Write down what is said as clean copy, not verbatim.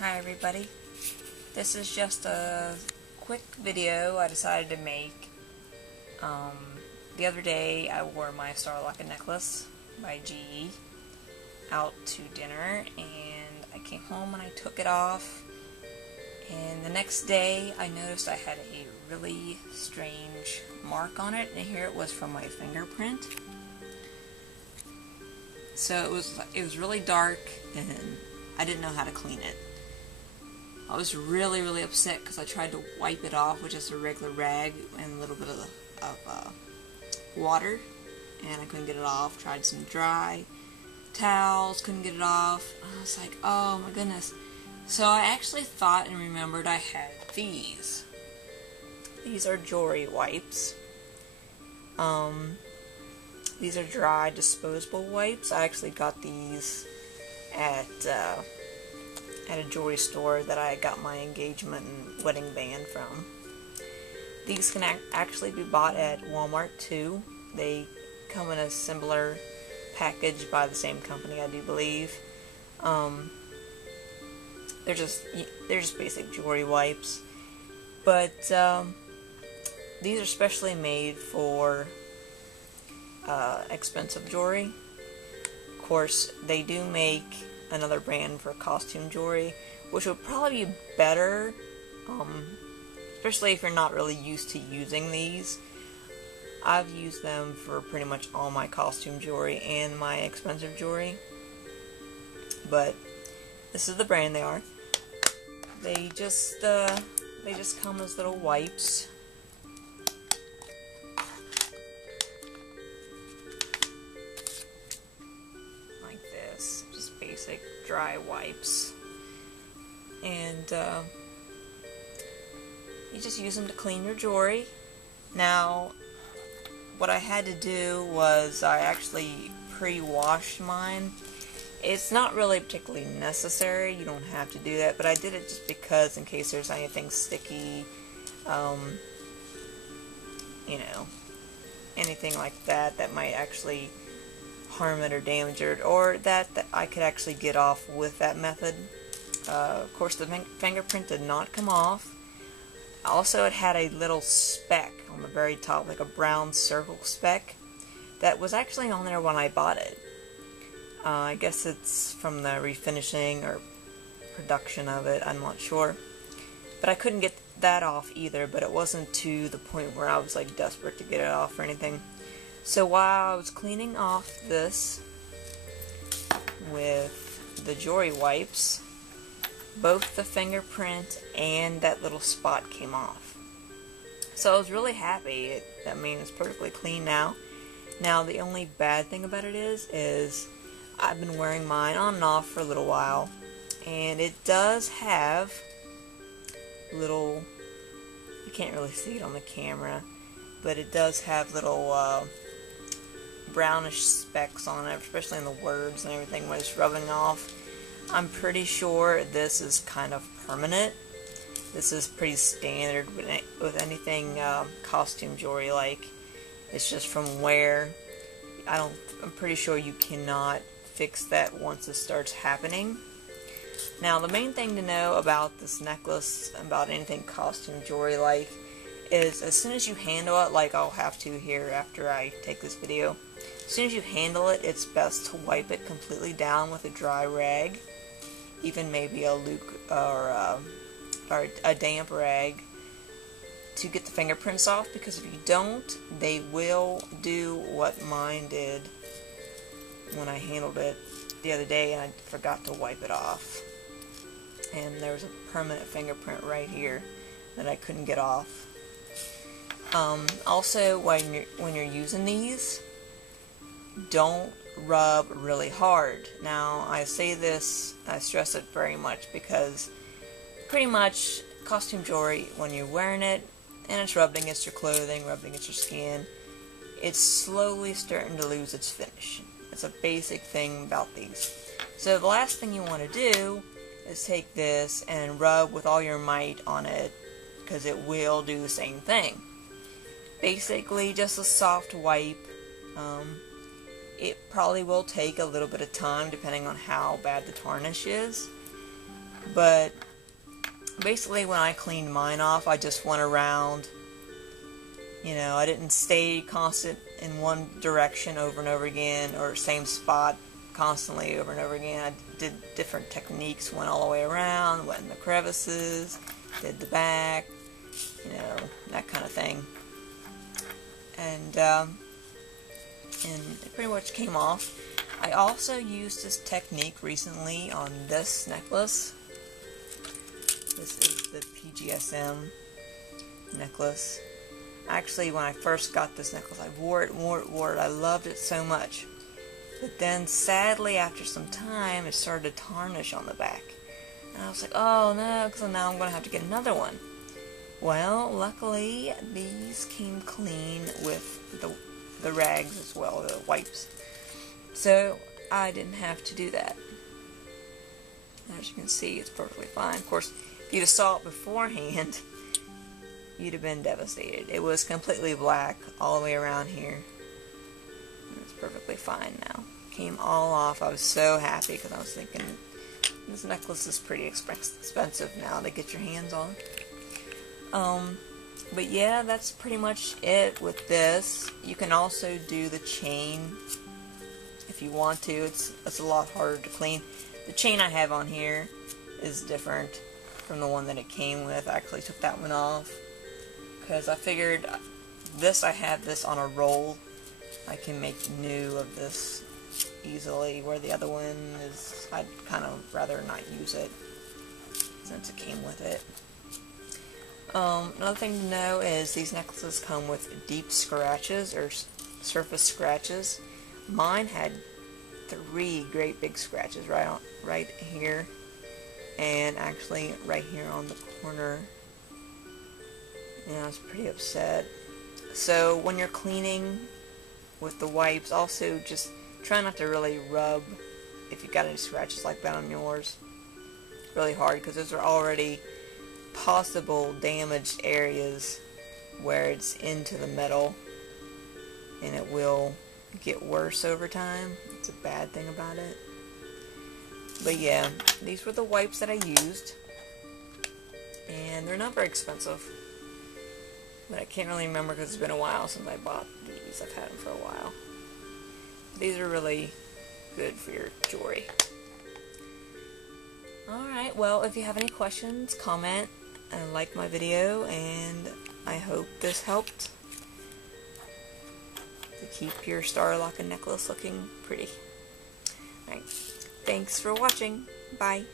Hi everybody, this is just a quick video I decided to make. The other day I wore my Star Locket necklace by GE out to dinner, and I came home and I took it off, and the next day I noticed I had a really strange mark on it, and here it was from my fingerprint. So it was really dark and I didn't know how to clean it. I was really upset because I tried to wipe it off with just a regular rag and a little bit of water, and I couldn't get it off. Tried some dry towels, couldn't get it off. I was like, oh my goodness. So I actually thought and remembered I had these. These are Jory wipes. These are dry disposable wipes. I actually got these at a jewelry store that I got my engagement and wedding band from. These can actually be bought at Walmart too. They come in a similar package by the same company, I do believe. They're just basic jewelry wipes, but these are specially made for expensive jewelry. Of course, they do make another brand for costume jewelry, which would probably be better, especially if you're not really used to using these. I've used them for pretty much all my costume jewelry and my expensive jewelry, but this is the brand they are. They just come as little wipes. Just basic dry wipes, and you just use them to clean your jewelry. Now, what I had to do was I actually pre-washed mine. It's not really particularly necessary, you don't have to do that, but I did it just because in case there's anything sticky, anything like that might actually harm it or damage it, or that I could actually get off with that method. Of course, the fingerprint did not come off. Also, it had a little speck on the very top, like a brown circle speck, that was actually on there when I bought it. I guess it's from the refinishing or production of it, I'm not sure. But I couldn't get that off either, but it wasn't to the point where I was like desperate to get it off or anything. So while I was cleaning off this with the jewelry wipes, both the fingerprint and that little spot came off. So I was really happy. I mean, it's perfectly clean now. Now, the only bad thing about it is I've been wearing mine on and off for a little while, and it does have little, you can't really see it on the camera, but it does have little brownish specks on it, especially in the words and everything when it's rubbing off. I'm pretty sure this is kind of permanent. This is pretty standard with anything costume jewelry like. It's just from wear. I'm pretty sure you cannot fix that once it starts happening. Now, the main thing to know about this necklace, about anything costume jewelry like, is as soon as you handle it, like I'll have to here after I take this video, as soon as you handle it, it's best to wipe it completely down with a dry rag, even maybe a a damp rag, to get the fingerprints off, because if you don't, they will do what mine did when I handled it the other day and I forgot to wipe it off. And there was a permanent fingerprint right here that I couldn't get off. Also, when you're using these, don't rub really hard. Now, I say this, I stress it very much, because pretty much costume jewelry, when you're wearing it and it's rubbed against your clothing, rubbed against your skin, it's slowly starting to lose its finish. It's a basic thing about these. So the last thing you want to do is take this and rub with all your might on it, because it will do the same thing. Basically, just a soft wipe. It probably will take a little bit of time depending on how bad the tarnish is. But basically when I cleaned mine off, I just went around. You know, I didn't stay constant in one direction over and over again, or same spot constantly over and over again. I did different techniques, went all the way around, went in the crevices, did the back, you know, that kind of thing. And it pretty much came off. I also used this technique recently on this necklace. This is the PGSM necklace. Actually, when I first got this necklace, I wore it. I loved it so much. But then, sadly, after some time, it started to tarnish on the back. And I was like, oh no, because now I'm going to have to get another one. Well, luckily, these came clean with the rags as well, the wipes. So, I didn't have to do that. As you can see, it's perfectly fine. Of course, if you'd have saw it beforehand, you'd have been devastated. It was completely black all the way around here. It's perfectly fine now. Came all off. I was so happy because I was thinking, this necklace is pretty expensive now to get your hands on. But yeah, that's pretty much it with this. You can also do the chain if you want to. It's a lot harder to clean. The chain I have on here is different from the one that it came with. I actually took that one off because I figured I have this on a roll. I can make new of this easily, where the other one is, I'd kind of rather not use it since it came with it. Another thing to know is these necklaces come with deep scratches or surface scratches. Mine had 3 great big scratches right here, and actually right here on the corner. And I was pretty upset. So when you're cleaning with the wipes, also just try not to really rub, if you got any scratches like that on yours, really hard, because those are already possible damaged areas where it's into the metal, and it will get worse over time. It's a bad thing about it. But yeah, these were the wipes that I used, and they're not very expensive, but I can't really remember because it's been a while since I bought these. I've had them for a while. These are really good for your jewelry. Alright, well, if you have any questions, comment and like my video, and I hope this helped to keep your star locket necklace looking pretty. Alright, thanks for watching. Bye.